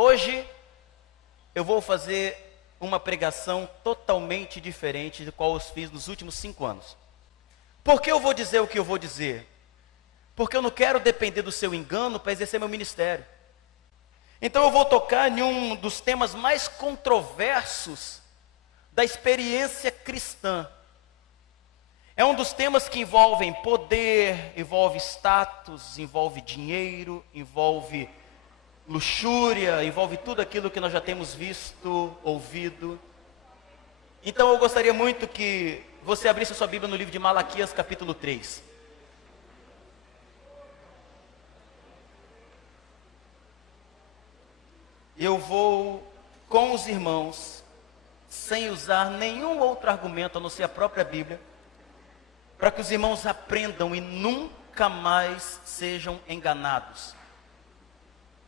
Hoje eu vou fazer uma pregação totalmente diferente de qual eu fiz nos últimos 5 anos. Por que eu vou dizer o que eu vou dizer? Porque eu não quero depender do seu engano para exercer meu ministério. Então eu vou tocar em um dos temas mais controversos da experiência cristã. É um dos temas que envolvem poder, envolve status, envolve dinheiro, envolve luxúria, envolve tudo aquilo que nós já temos visto, ouvido. Então eu gostaria muito que você abrisse a sua Bíblia no livro de Malaquias, capítulo 3. Eu vou com os irmãos, sem usar nenhum outro argumento a não ser a própria Bíblia, para que os irmãos aprendam e nunca mais sejam enganados.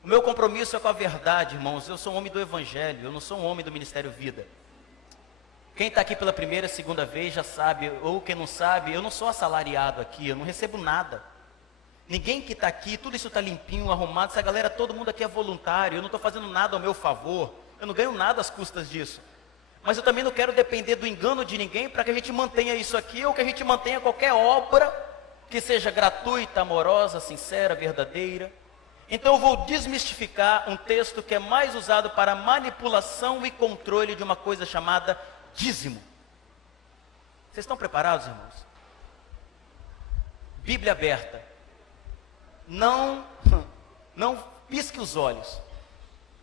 O meu compromisso é com a verdade, irmãos. Eu sou um homem do Evangelho, eu não sou um homem do Ministério Vida. Quem está aqui pela primeira, segunda vez já sabe, ou quem não sabe, eu não sou assalariado aqui, eu não recebo nada. Ninguém que está aqui, tudo isso está limpinho, arrumado, essa galera, todo mundo aqui é voluntário, eu não estou fazendo nada ao meu favor, eu não ganho nada às custas disso. Mas eu também não quero depender do engano de ninguém para que a gente mantenha isso aqui, ou que a gente mantenha qualquer obra que seja gratuita, amorosa, sincera, verdadeira. Então eu vou desmistificar um texto que é mais usado para manipulação e controle de uma coisa chamada dízimo. Vocês estão preparados, irmãos? Bíblia aberta. Não pisque os olhos.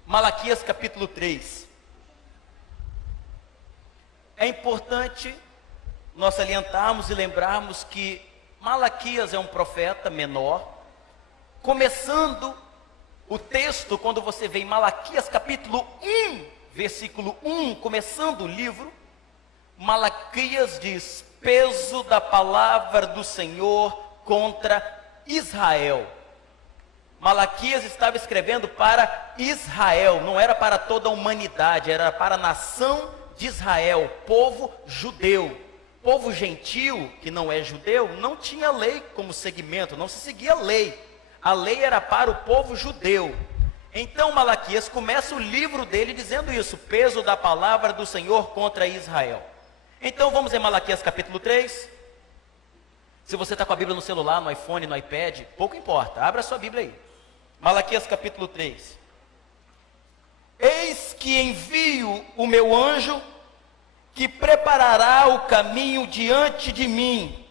Malaquias capítulo 3. É importante nós salientarmos e lembrarmos que Malaquias é um profeta menor. Começando o texto, quando você vê em Malaquias capítulo 1, versículo 1, começando o livro, Malaquias diz: peso da palavra do Senhor contra Israel. Malaquias estava escrevendo para Israel, não era para toda a humanidade, era para a nação de Israel, povo judeu. Povo gentil, que não é judeu, não tinha lei como segmento, não se seguia lei. A lei era para o povo judeu. Então Malaquias começa o livro dele dizendo isso: peso da palavra do Senhor contra Israel. Então vamos em Malaquias capítulo 3. Se você está com a Bíblia no celular, no iPhone, no iPad, pouco importa, abra a sua Bíblia aí. Malaquias capítulo 3. Eis que envio o meu anjo, que preparará o caminho diante de mim,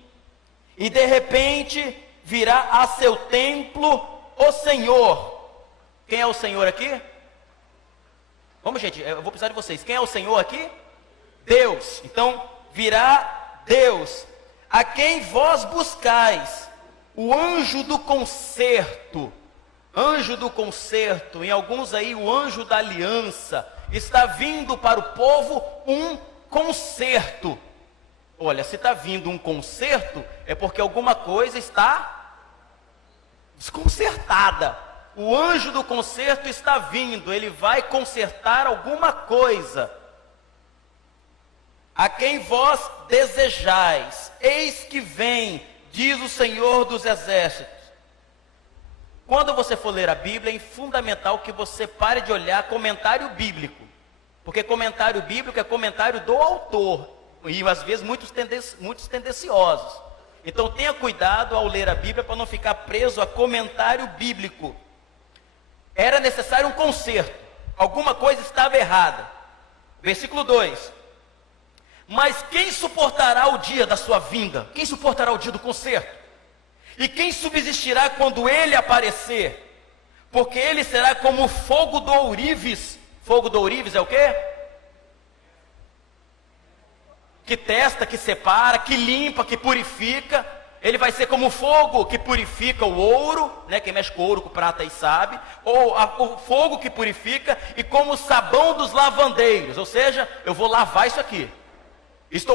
e de repente virá a seu templo o Senhor. Quem é o Senhor aqui? Vamos, gente, eu vou precisar de vocês. Quem é o Senhor aqui? Deus. Então, virá Deus, a quem vós buscais, o anjo do concerto. Anjo do concerto, em alguns aí o anjo da aliança, está vindo para o povo um concerto. Olha, se está vindo um concerto, é porque alguma coisa está desconcertada. O anjo do concerto está vindo, ele vai consertar alguma coisa. A quem vós desejais, eis que vem, diz o Senhor dos Exércitos. Quando você for ler a Bíblia, é fundamental que você pare de olhar comentário bíblico, porque comentário bíblico é comentário do autor, e às vezes muitos tendenciosos. Então tenha cuidado ao ler a Bíblia para não ficar preso a comentário bíblico. Era necessário um conserto, alguma coisa estava errada. Versículo 2: mas quem suportará o dia da sua vinda? Quem suportará o dia do conserto? E quem subsistirá quando ele aparecer? Porque ele será como fogo do ourives. Fogo do ourives é o quê? Que testa, que separa, que limpa, que purifica. Ele vai ser como fogo que purifica o ouro, né? Quem mexe com ouro, com prata aí sabe. Ou o fogo que purifica, e como o sabão dos lavandeiros. Ou seja, eu vou lavar isso aqui. Está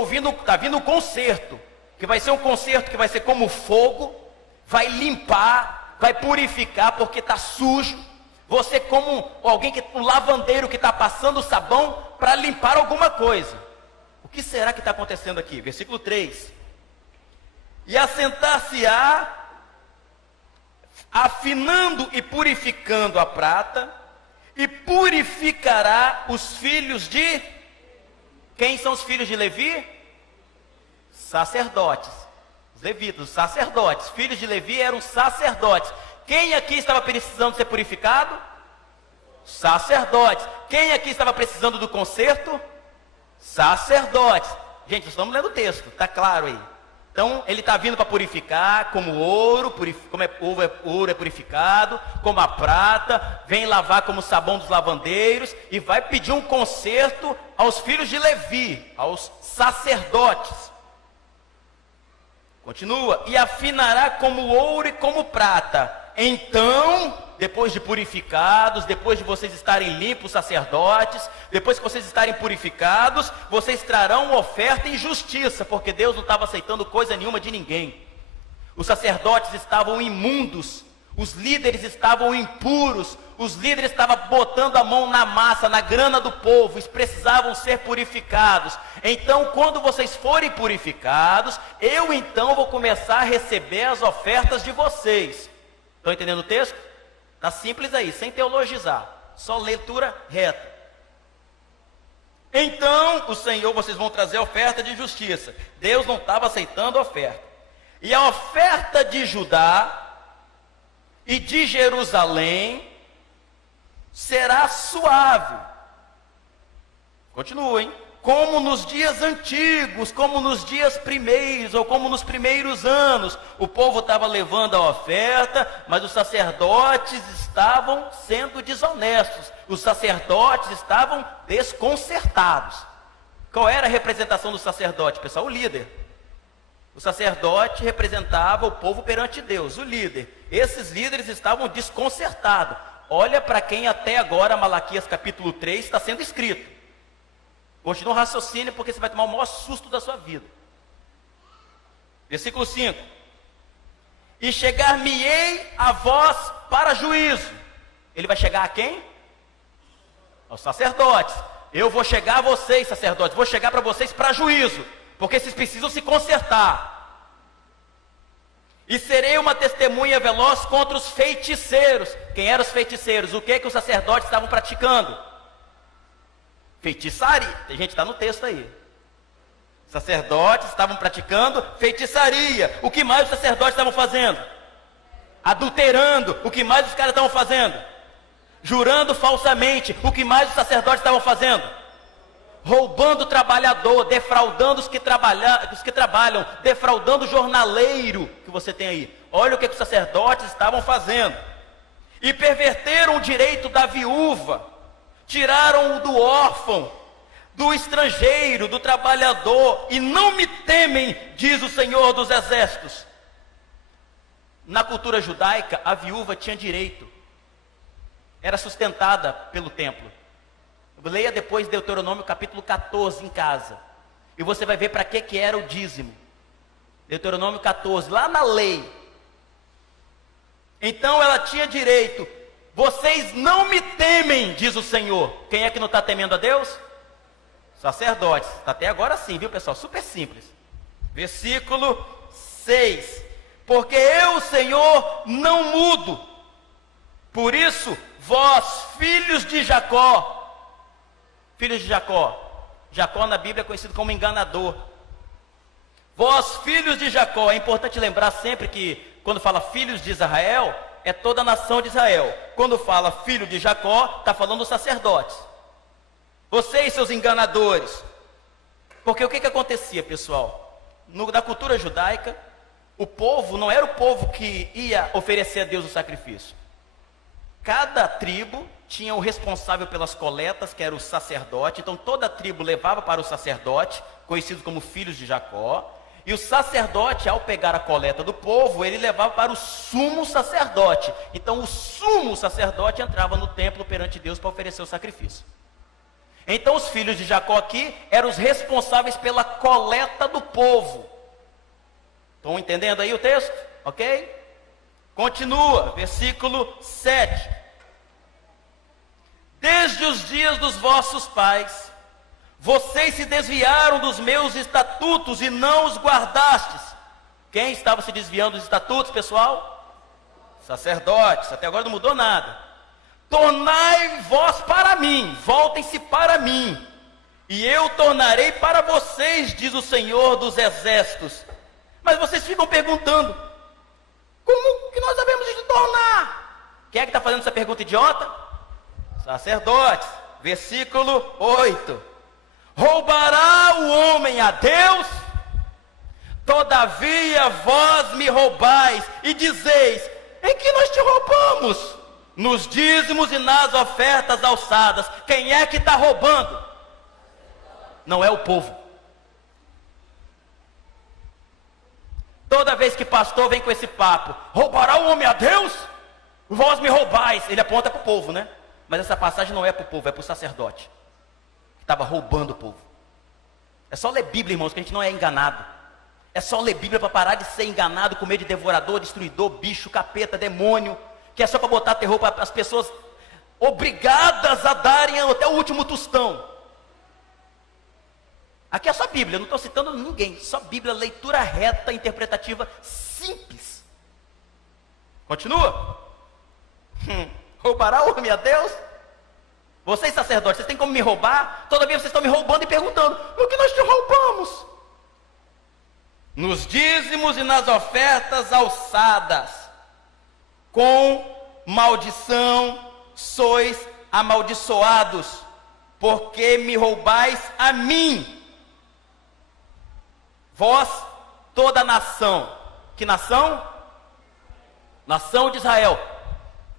vindo um conserto, que vai ser um conserto que vai ser como fogo, vai limpar, vai purificar, porque está sujo. Você como um lavandeiro que está passando sabão para limpar alguma coisa. O que será que está acontecendo aqui? Versículo 3. E assentar-se-á, afinando e purificando a prata, e purificará os filhos de... Quem são os filhos de Levi? Sacerdotes. Os levitas, os sacerdotes. Filhos de Levi eram sacerdotes. Quem aqui estava precisando ser purificado? Sacerdotes. Quem aqui estava precisando do conserto? Sacerdotes. Gente, nós estamos lendo o texto, está claro aí. Então, ele está vindo para purificar, como ouro, ouro é purificado, como a prata, vem lavar como o sabão dos lavandeiros, e vai pedir um conserto aos filhos de Levi, aos sacerdotes. Continua, e afinará como ouro e como prata. Então, depois de purificados, depois de vocês estarem limpos, sacerdotes, depois que vocês estarem purificados, vocês trarão oferta em justiça, porque Deus não estava aceitando coisa nenhuma de ninguém. Os sacerdotes estavam imundos, os líderes estavam impuros, os líderes estavam botando a mão na massa, na grana do povo, eles precisavam ser purificados. Então, quando vocês forem purificados, eu então vou começar a receber as ofertas de vocês. Estão entendendo o texto? Está simples aí, sem teologizar, só leitura reta. Então, o Senhor, vocês vão trazer oferta de justiça. Deus não estava aceitando a oferta. E a oferta de Judá e de Jerusalém será suave. Continuem. Como nos dias antigos, como nos dias primeiros, ou como nos primeiros anos, o povo estava levando a oferta, mas os sacerdotes estavam sendo desonestos, os sacerdotes estavam desconcertados. Qual era a representação do sacerdote, pessoal? O líder. O sacerdote representava o povo perante Deus, o líder. Esses líderes estavam desconcertados. Olha para quem até agora, Malaquias capítulo 3, está sendo escrito. Continua o raciocínio, porque você vai tomar o maior susto da sua vida. Versículo 5. E chegar-me-ei a vós para juízo. Ele vai chegar a quem? Aos sacerdotes. Eu vou chegar a vocês, sacerdotes, vou chegar para vocês para juízo, porque vocês precisam se consertar. E serei uma testemunha veloz contra os feiticeiros. Quem eram os feiticeiros? O que os sacerdotes estavam praticando? Feitiçaria. Tem gente que está no texto aí. Sacerdotes estavam praticando feitiçaria. O que mais os sacerdotes estavam fazendo? Adulterando. O que mais os caras estavam fazendo? Jurando falsamente. O que mais os sacerdotes estavam fazendo? Roubando o trabalhador, defraudando os que trabalham, defraudando o jornaleiro que você tem aí. Olha o que os sacerdotes estavam fazendo. E perverteram o direito da viúva. Tiraram-o do órfão, do estrangeiro, do trabalhador, e não me temem, diz o Senhor dos Exércitos. Na cultura judaica, a viúva tinha direito, era sustentada pelo templo. Leia depois Deuteronômio capítulo 14 em casa, e você vai ver para que era o dízimo. Deuteronômio 14, lá na lei. Então ela tinha direito. Vocês não me temem, diz o Senhor. Quem é que não está temendo a Deus? Sacerdotes. Está até agora sim, viu, pessoal? Super simples. Versículo 6. Porque eu, Senhor, não mudo. Por isso, vós, filhos de Jacó. Filhos de Jacó. Jacó na Bíblia é conhecido como enganador. Vós, filhos de Jacó. É importante lembrar sempre que quando fala filhos de Israel, é toda a nação de Israel. Quando fala filho de Jacó, está falando dos sacerdotes. Vocês, seus enganadores. Porque o que acontecia, pessoal? Na cultura judaica, o povo não era o povo que ia oferecer a Deus o sacrifício. Cada tribo tinha o responsável pelas coletas, que era o sacerdote. Então toda a tribo levava para o sacerdote, conhecido como filhos de Jacó. E o sacerdote, ao pegar a coleta do povo, ele levava para o sumo sacerdote. Então o sumo sacerdote entrava no templo perante Deus para oferecer o sacrifício. Então os filhos de Jacó aqui eram os responsáveis pela coleta do povo. Estão entendendo aí o texto? Ok? Continua, versículo 7. Desde os dias dos vossos pais, vocês se desviaram dos meus estatutos e não os guardastes. Quem estava se desviando dos estatutos, pessoal? Sacerdotes. Até agora não mudou nada. Tornai vós voltem-se para mim, e eu tornarei para vocês, diz o Senhor dos Exércitos. Mas vocês ficam perguntando, como que nós devemos de tornar? Quem é que está fazendo essa pergunta idiota? Sacerdotes. Versículo 8. Roubará o homem a Deus? Todavia vós me roubais e dizeis, em que nós te roubamos? Nos dízimos e nas ofertas alçadas. Quem é que está roubando? Não é o povo. Toda vez que pastor vem com esse papo, roubará o homem a Deus? Vós me roubais. Ele aponta para o povo, né? Mas essa passagem não é para o povo, é para o sacerdote, que estava roubando o povo. É só ler Bíblia, irmãos, que a gente não é enganado. É só ler Bíblia para parar de ser enganado com medo de devorador, destruidor, bicho, capeta, demônio, que é só para botar terror para as pessoas obrigadas a darem até o último tostão. Aqui é só Bíblia, eu não estou citando ninguém, só Bíblia, leitura reta, interpretativa, simples. Continua. Roubará o homem a Deus? Vocês sacerdotes, vocês têm como me roubar? Todavia vocês estão me roubando e perguntando, no que nós te roubamos? Nos dízimos e nas ofertas alçadas. Com maldição sois amaldiçoados, porque me roubais a mim. Vós, toda a nação. Que nação? Nação de Israel.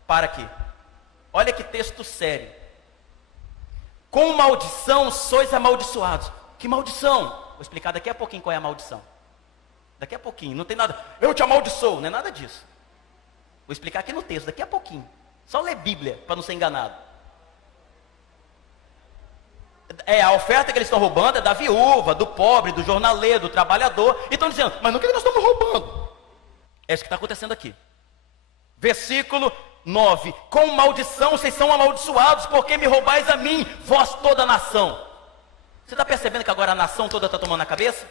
Para aqui. Olha que texto sério. Com maldição sois amaldiçoados. Que maldição? Vou explicar daqui a pouquinho qual é a maldição. Daqui a pouquinho, não tem nada. Eu te amaldiçoo, não é nada disso. Vou explicar aqui no texto, daqui a pouquinho. Só ler Bíblia, para não ser enganado. A oferta que eles estão roubando é da viúva, do pobre, do jornaleiro, do trabalhador. E estão dizendo, mas no que nós estamos roubando? É isso que está acontecendo aqui. Versículo 9. Com maldição vocês são amaldiçoados, porque me roubais a mim, vós toda a nação. Você está percebendo que agora a nação toda está tomando a cabeça?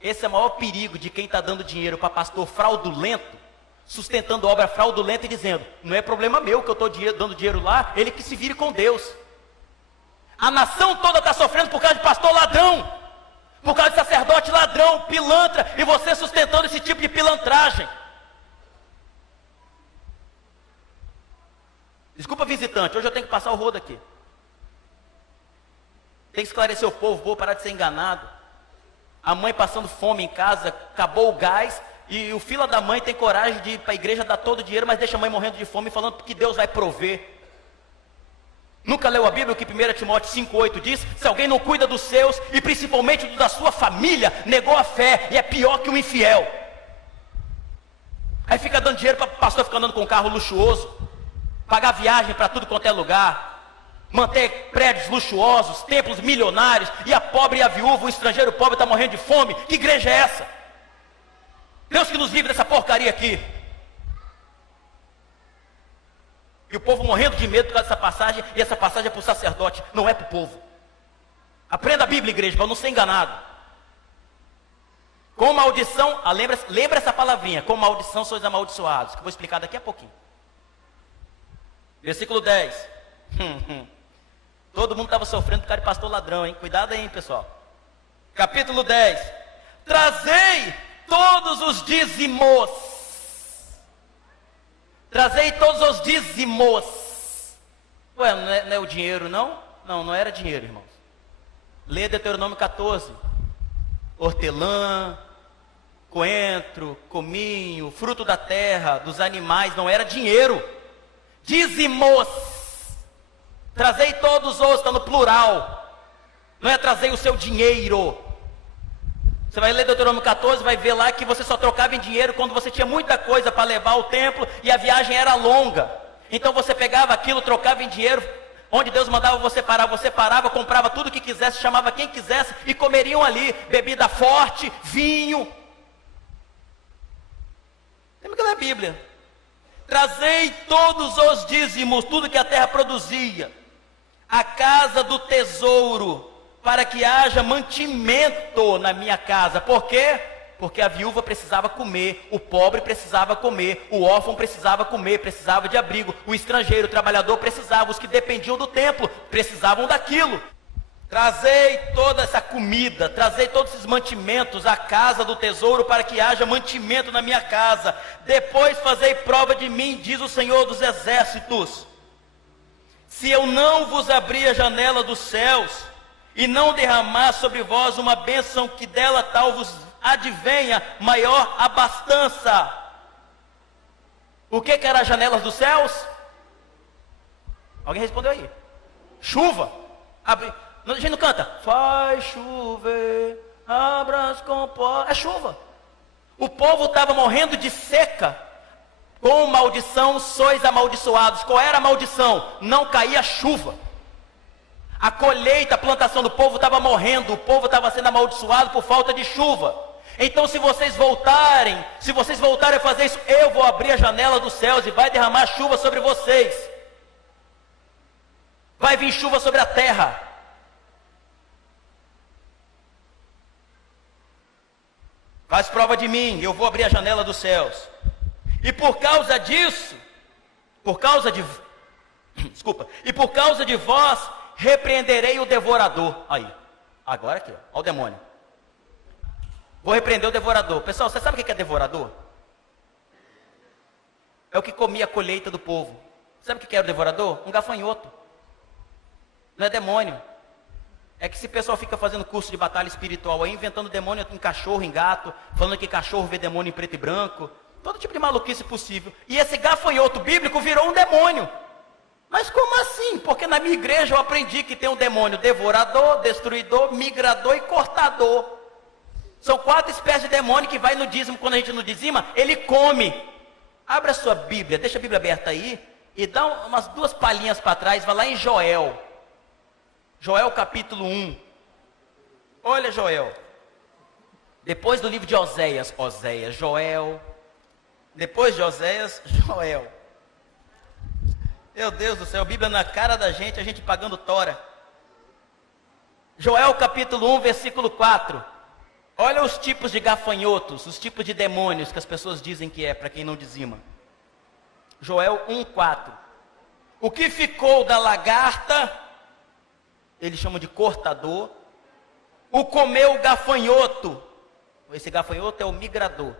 Esse é o maior perigo de quem está dando dinheiro para pastor fraudulento, sustentando obra fraudulenta e dizendo, não é problema meu que eu estou dando dinheiro lá, ele que se vire com Deus. A nação toda está sofrendo por causa de pastor ladrão, por causa de sacerdote ladrão, pilantra, e você sustentando esse tipo de pilantragem. Desculpa, visitante, hoje eu tenho que passar o rodo aqui. Tem que esclarecer o povo, vou parar de ser enganado. A mãe passando fome em casa, acabou o gás, e o filho da mãe tem coragem de ir para a igreja dar todo o dinheiro, mas deixa a mãe morrendo de fome, falando que Deus vai prover. Nunca leu a Bíblia, o que 1 Timóteo 5,8 diz? Se alguém não cuida dos seus, e principalmente da sua família, negou a fé, e é pior que um infiel. Aí fica dando dinheiro para o pastor ficar andando com um carro luxuoso, pagar viagem para tudo quanto é lugar, manter prédios luxuosos, templos milionários, e a pobre e a viúva, o estrangeiro pobre está morrendo de fome. Que igreja é essa? Deus que nos livre dessa porcaria aqui. E o povo morrendo de medo por causa dessa passagem, e essa passagem é para o sacerdote, não é para o povo. Aprenda a Bíblia, igreja, para não ser enganado. Com maldição, lembra essa palavrinha, com maldição sois amaldiçoados, que eu vou explicar daqui a pouquinho. Versículo 10. Todo mundo estava sofrendo por causa de pastor ladrão, hein? Cuidado aí, hein, pessoal. Capítulo 10. Trazei todos os dízimos. Trazei todos os dízimos. Ué, não é o dinheiro, não? Não era dinheiro, irmãos. Lê Deuteronômio 14. Hortelã, coentro, cominho, fruto da terra, dos animais, não era dinheiro. Dízimos. Trazei todos os, está no plural. Não é trazei o seu dinheiro. Você vai ler Deuteronômio 14, vai ver lá que você só trocava em dinheiro quando você tinha muita coisa para levar ao templo e a viagem era longa. Então você pegava aquilo, trocava em dinheiro, onde Deus mandava você parava, comprava tudo que quisesse, chamava quem quisesse e comeriam ali, bebida forte, vinho. Lembra que na Bíblia? Trazei todos os dízimos, tudo que a terra produzia, a casa do tesouro, para que haja mantimento na minha casa. Por quê? porque a viúva precisava comer, o pobre precisava comer, o órfão precisava comer, precisava de abrigo, o estrangeiro, o trabalhador precisava, os que dependiam do templo precisavam daquilo. Trazei toda essa comida, trazei todos esses mantimentos à casa do tesouro, para que haja mantimento na minha casa. Depois fazei prova de mim, diz o Senhor dos Exércitos, se eu não vos abrir a janela dos céus, e não derramar sobre vós uma bênção, que dela tal vos advenha maior abastança. O que era as janelas dos céus? Alguém respondeu aí? Chuva. A gente não canta, faz chover, abra as comportas. É chuva. O povo estava morrendo de seca. Com maldição sois amaldiçoados. Qual era a maldição? Não caía chuva. A colheita, a plantação do povo estava morrendo. O povo estava sendo amaldiçoado por falta de chuva. Então se vocês voltarem a fazer isso, eu vou abrir a janela dos céus e vai derramar chuva sobre vocês. Vai vir chuva sobre a terra. Faz prova de mim, eu vou abrir a janela dos céus. E por causa disso, e por causa de vós, repreenderei o devorador. Aí, agora aqui, ó o demônio. Vou repreender o devorador. Pessoal, você sabe o que é devorador? É o que comia a colheita do povo. Sabe o que era o devorador? Um gafanhoto. Não é demônio. É que esse pessoal fica fazendo curso de batalha espiritual aí, inventando demônio em cachorro, em gato, falando que cachorro vê demônio em preto e branco, todo tipo de maluquice possível. E esse gafanhoto bíblico virou um demônio. Mas como assim? Porque na minha igreja eu aprendi que tem um demônio devorador, destruidor, migrador e cortador. São 4 espécies de demônio que vai no dízimo. Quando a gente não dizima, ele come. Abra a sua Bíblia, deixa a Bíblia aberta aí, e dá umas 2 palhinhas para trás, vai lá em Joel. Joel capítulo 1. Olha Joel. Depois do livro de Oséias, Joel. Depois de Oséias, Joel. Meu Deus do céu, a Bíblia na cara da gente, a gente pagando tora. Joel capítulo 1, versículo 4. Olha os tipos de gafanhotos, os tipos de demônios que as pessoas dizem que é, para quem não dizima. Joel 1, 4. O que ficou da lagarta, eles chamam de cortador, o comeu o gafanhoto. Esse gafanhoto é o migrador.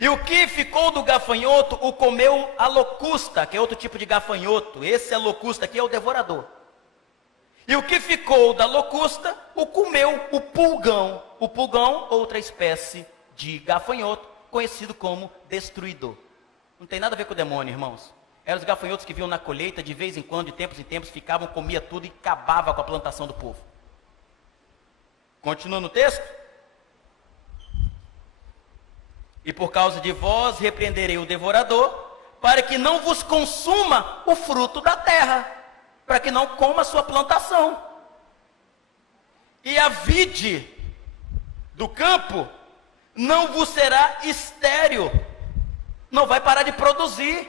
E o que ficou do gafanhoto, o comeu a locusta, que é outro tipo de gafanhoto. Esse é locusta aqui, é o devorador. E o que ficou da locusta, o comeu o pulgão. O pulgão, outra espécie de gafanhoto, conhecido como destruidor. Não tem nada a ver com o demônio, irmãos. Eram os gafanhotos que vinham na colheita, de vez em quando, de tempos em tempos, ficavam, comia tudo e acabava com a plantação do povo. Continua no texto. E por causa de vós repreenderei o devorador, para que não vos consuma o fruto da terra, para que não coma a sua plantação. E a vide do campo não vos será estéril, não vai parar de produzir,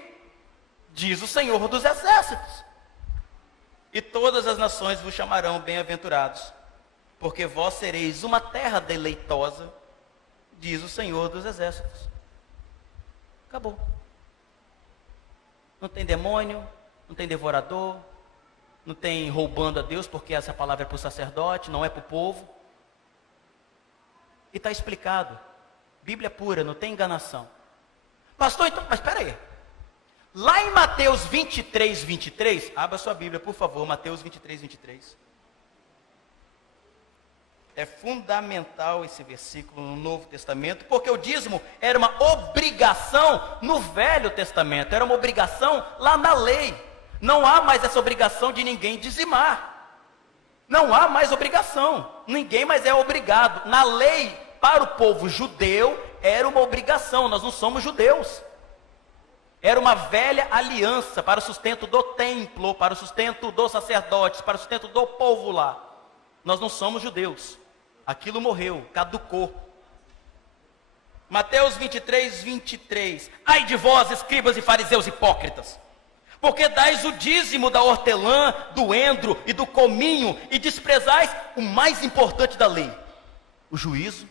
diz o Senhor dos Exércitos. E todas as nações vos chamarão bem-aventurados, porque vós sereis uma terra deleitosa, diz o Senhor dos Exércitos. Acabou. Não tem demônio, não tem devorador, não tem roubando a Deus, porque essa palavra é para o sacerdote, não é para o povo. E está explicado. Bíblia pura, não tem enganação. Pastor, então, mas espera aí. Lá em Mateus 23, 23, abra sua Bíblia, por favor, Mateus 23, 23. É fundamental esse versículo no Novo Testamento, porque o dízimo era uma obrigação no Velho Testamento, era uma obrigação lá na lei. Não há mais essa obrigação de ninguém dizimar. Não há mais obrigação, ninguém mais é obrigado. Na lei, para o povo judeu, era uma obrigação, nós não somos judeus. Era uma velha aliança para o sustento do templo, para o sustento dos sacerdotes, para o sustento do povo lá. Nós não somos judeus. Aquilo morreu, caducou. Mateus 23, 23. Ai de vós, escribas e fariseus hipócritas, porque dais o dízimo da hortelã, do endro e do cominho, e desprezais o mais importante da lei, o juízo.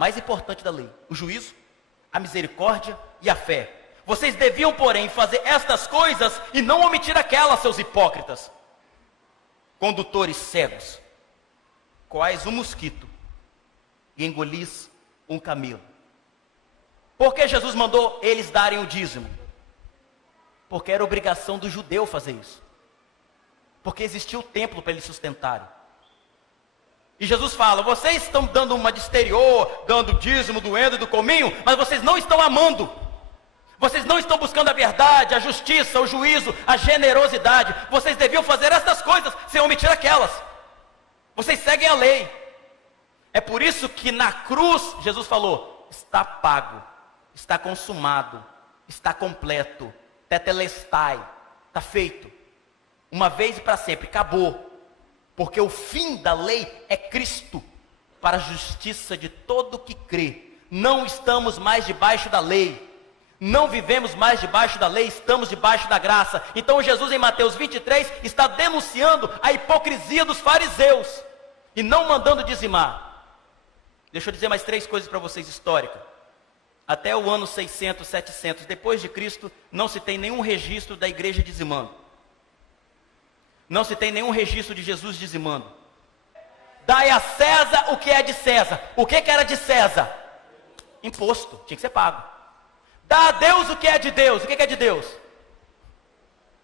mais importante da lei: o juízo, a misericórdia e a fé. Vocês deviam, porém, fazer estas coisas e não omitir aquelas, seus hipócritas, condutores cegos, quais um mosquito, e engolis um camelo. Por que Jesus mandou eles darem o dízimo? Porque era obrigação do judeu fazer isso. Porque existia o templo para eles sustentarem. E Jesus fala: vocês estão dando uma de exterior, dando o dízimo, doendo e do cominho, mas vocês não estão amando. Vocês não estão buscando a verdade, a justiça, o juízo, a generosidade. Vocês deviam fazer essas coisas sem omitir aquelas. Vocês seguem a lei. É por isso que na cruz Jesus falou: está pago, está consumado, está completo, tetelestai, está feito. Uma vez e para sempre, acabou. Porque o fim da lei é Cristo, para a justiça de todo que crê. Não estamos mais debaixo da lei. Não vivemos mais debaixo da lei, estamos debaixo da graça. Então Jesus, em Mateus 23, está denunciando a hipocrisia dos fariseus e não mandando dizimar. Deixa eu dizer mais 3 coisas para vocês históricas. Até o ano 600, 700 depois de Cristo, não se tem nenhum registro da igreja dizimando. Não se tem nenhum registro de Jesus dizimando. Dai a César o que é de César. O que era de César? Imposto, tinha que ser pago. Dá a Deus o que é de Deus. O que é de Deus?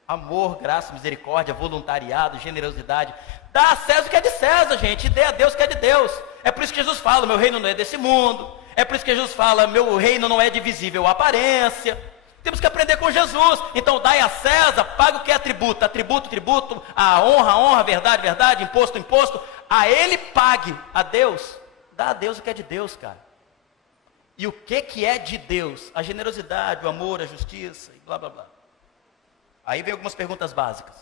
Amor, graça, misericórdia, voluntariado, generosidade. Dá a César o que é de César, gente. E dê a Deus o que é de Deus. É por isso que Jesus fala: meu reino não é desse mundo. É por isso que Jesus fala: meu reino não é de visível aparência. Temos que aprender com Jesus. Então dai a César, paga o que é tributo. A tributo, a honra, verdade, verdade, imposto. A ele pague. A Deus, dá a Deus o que é de Deus, cara. E o que é de Deus? A generosidade, o amor, a justiça e blá blá blá. Aí vem algumas perguntas básicas.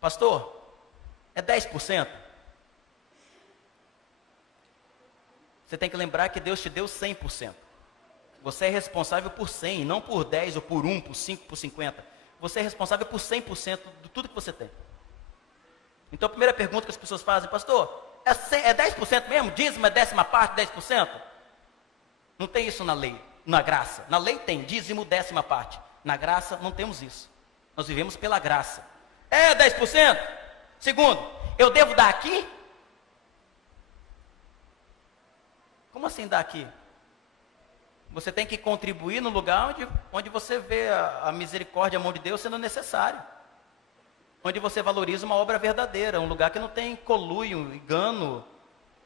Pastor, é 10%? Você tem que lembrar que Deus te deu 100%. Você é responsável por 100, não por 10 ou por 1, por 5, por 50. Você é responsável por 100% de tudo que você tem. Então a primeira pergunta que as pessoas fazem: pastor, é 10% mesmo? Dízimo é 10ª parte, 10%? Não tem isso na lei, na graça. Na lei tem dízimo, 10ª parte. Na graça não temos isso. Nós vivemos pela graça. É 10%? Segundo, eu devo dar aqui? Como assim dar aqui? Você tem que contribuir no lugar onde você vê a misericórdia, a mão de Deus sendo necessário. Onde você valoriza uma obra verdadeira, um lugar que não tem conluio, engano.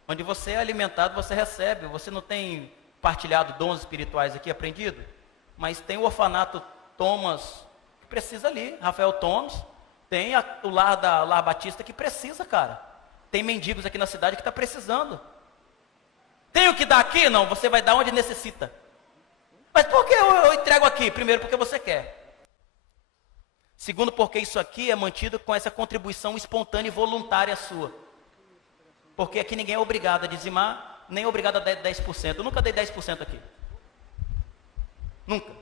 Onde você é alimentado, você recebe. Você não tem partilhado dons espirituais aqui, aprendido? Mas tem o orfanato Thomas, que precisa ali. Rafael Thomas. Tem o Lar Batista, que precisa, cara. Tem mendigos aqui na cidade que está precisando. Tem o que dar aqui? Não, você vai dar onde necessita. Mas por que eu entrego aqui? Primeiro, porque você quer. Segundo, porque isso aqui é mantido com essa contribuição espontânea e voluntária sua. Porque aqui ninguém é obrigado a dizimar, nem é obrigado a dar 10%. Eu nunca dei 10% aqui. Nunca.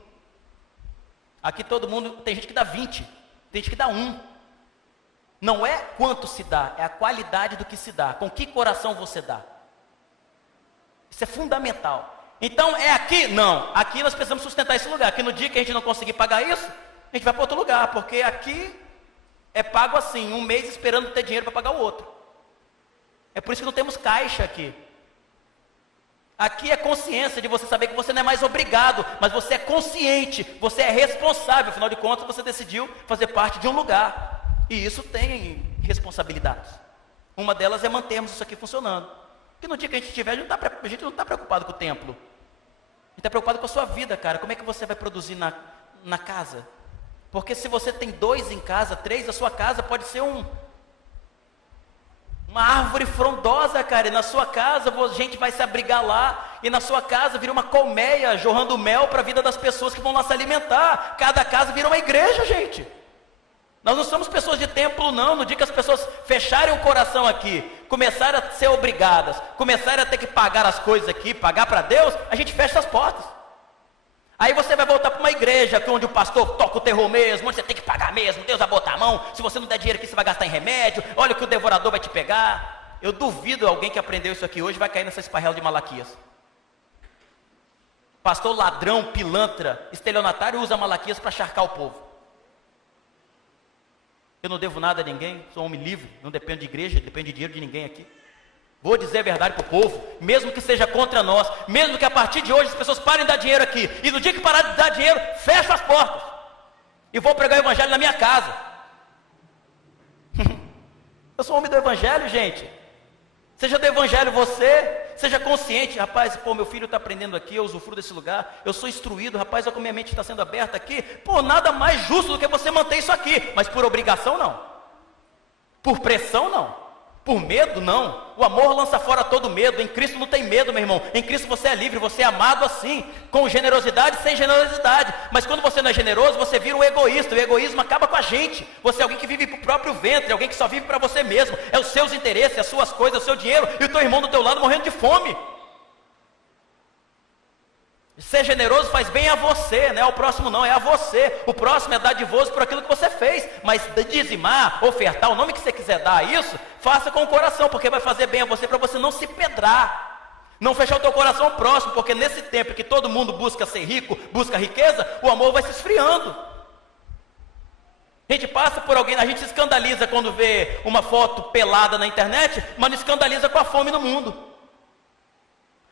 Aqui todo mundo, tem gente que dá 20%, tem gente que dá 1%. Não é quanto se dá, é a qualidade do que se dá. Com que coração você dá. Isso é fundamental. Então é aqui? Não. Aqui nós precisamos sustentar esse lugar. Aqui no dia que a gente não conseguir pagar isso, a gente vai para outro lugar. Porque aqui é pago assim, um mês esperando ter dinheiro para pagar o outro. É por isso que não temos caixa aqui. Aqui é consciência de você saber que você não é mais obrigado, mas você é consciente, você é responsável. Afinal de contas, você decidiu fazer parte de um lugar. E isso tem responsabilidades. Uma delas é mantermos isso aqui funcionando. Porque no dia que a gente tiver, a gente não está preocupado com o templo. A gente está preocupado com a sua vida, cara. Como é que você vai produzir na casa? Porque se você tem 2 em casa, 3, a sua casa pode ser uma árvore frondosa, cara. E na sua casa, a gente vai se abrigar lá. E na sua casa vira uma colmeia, jorrando mel para a vida das pessoas que vão lá se alimentar. Cada casa vira uma igreja, gente. Nós não somos pessoas de templo, não. No dia que as pessoas fecharem o coração aqui, começarem a ser obrigadas, começarem a ter que pagar as coisas aqui, pagar para Deus, a gente fecha as portas. Aí você vai voltar para uma igreja onde o pastor toca o terror mesmo, onde você tem que pagar mesmo, Deus vai botar a mão. Se você não der dinheiro aqui, você vai gastar em remédio. Olha o que o devorador vai te pegar. Eu duvido alguém que aprendeu isso aqui hoje vai cair nessa esparrela de Malaquias. Pastor ladrão, pilantra, estelionatário usa Malaquias para charcar o povo. Eu não devo nada a ninguém, sou um homem livre, não dependo de igreja, dependo de dinheiro de ninguém aqui. Vou dizer a verdade para o povo, mesmo que seja contra nós, mesmo que a partir de hoje as pessoas parem de dar dinheiro aqui, e no dia que parar de dar dinheiro, fecho as portas, e vou pregar o evangelho na minha casa. Eu sou homem do evangelho, gente. Seja do evangelho você, seja consciente. Rapaz, pô, meu filho está aprendendo aqui, eu usufruo desse lugar, eu sou instruído, rapaz, olha como minha mente está sendo aberta aqui. Pô, nada mais justo do que você manter isso aqui, mas por obrigação não, por pressão não, por medo não. O amor lança fora todo medo. Em Cristo não tem medo, meu irmão. Em Cristo você é livre, você é amado assim, com generosidade, sem generosidade. Mas quando você não é generoso, você vira um egoísta. O egoísmo acaba com a gente. Você é alguém que vive para o próprio ventre, alguém que só vive para você mesmo. É os seus interesses, as suas coisas, o seu dinheiro, e o teu irmão do teu lado morrendo de fome. Ser generoso faz bem a você, não é ao próximo não, é a você. O próximo é dadivoso por aquilo que você fez. Mas dizimar, ofertar, o nome que você quiser dar a isso, faça com o coração, porque vai fazer bem a você, para você não se pedrar, não fechar o teu coração ao próximo. Porque nesse tempo que todo mundo busca ser rico, busca riqueza, o amor vai se esfriando. A gente passa por alguém, a gente se escandaliza quando vê uma foto pelada na internet, mas não escandaliza com a fome no mundo.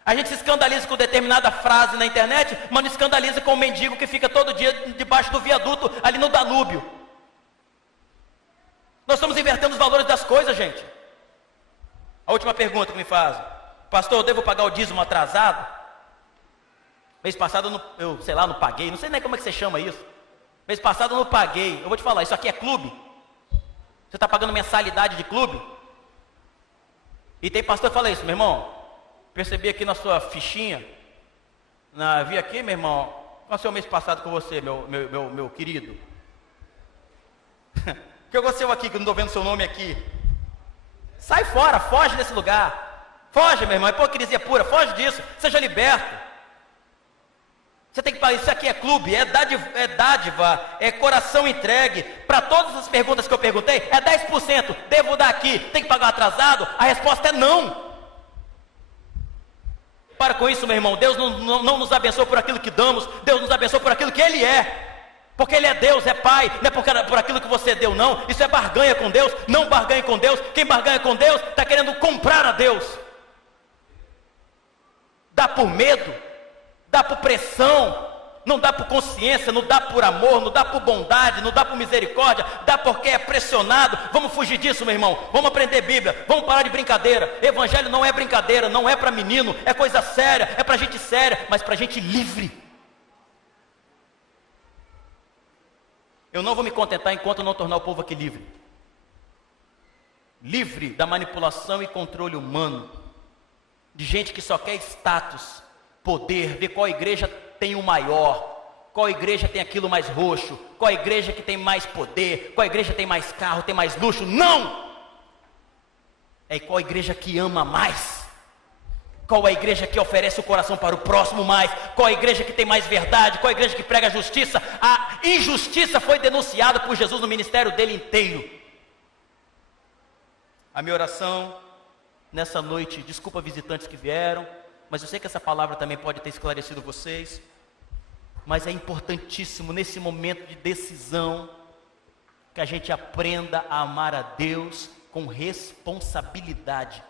A gente se escandaliza com determinada frase na internet, mas não escandaliza com o mendigo que fica todo dia debaixo do viaduto ali no Danúbio. Nós estamos invertendo os valores das coisas, gente. A última pergunta que me fazem: pastor, eu devo pagar o dízimo atrasado? Mês passado eu não paguei, não sei nem como é que você chama isso. Mês passado eu não paguei. Eu vou te falar, isso aqui é clube? Você está pagando mensalidade de clube? E tem pastor que fala isso, meu irmão. Percebi aqui na sua fichinha, vi aqui, meu irmão, qual aconteceu o mês passado com você, meu querido? O que aconteceu aqui, que eu não estou vendo seu nome aqui? Sai fora, foge desse lugar. Foge, meu irmão, é hipocrisia pura, foge disso, seja liberto. Você tem que falar, isso aqui é clube, é dádiva, é coração entregue. Para todas as perguntas que eu perguntei, é 10%, devo dar aqui, tem que pagar atrasado? A resposta é não. Para com isso, meu irmão. Deus não nos abençoa por aquilo que damos, Deus nos abençoa por aquilo que Ele é, porque Ele é Deus, é Pai. Não é por aquilo que você deu, não. Isso é barganha com Deus. Não barganhe com Deus. Quem barganha com Deus está querendo comprar a Deus. Dá por medo, dá por pressão, não dá por consciência, não dá por amor, não dá por bondade, não dá por misericórdia, dá porque é pressionado. Vamos fugir disso, meu irmão. Vamos aprender Bíblia, vamos parar de brincadeira. Evangelho não é brincadeira, não é para menino, é coisa séria, é para gente séria, mas para gente livre. Eu não vou me contentar enquanto não tornar o povo aqui livre. Livre da manipulação e controle humano, de gente que só quer status, poder, ver qual igreja tem o maior, qual igreja tem aquilo mais roxo, qual igreja que tem mais poder, qual igreja tem mais carro, tem mais luxo. Não! É qual igreja que ama mais, qual a igreja que oferece o coração para o próximo mais, qual a igreja que tem mais verdade, qual a igreja que prega a justiça. A injustiça foi denunciada por Jesus no ministério dele inteiro. A minha oração nessa noite, desculpa visitantes que vieram, mas eu sei que essa palavra também pode ter esclarecido vocês. Mas é importantíssimo nesse momento de decisão que a gente aprenda a amar a Deus com responsabilidade.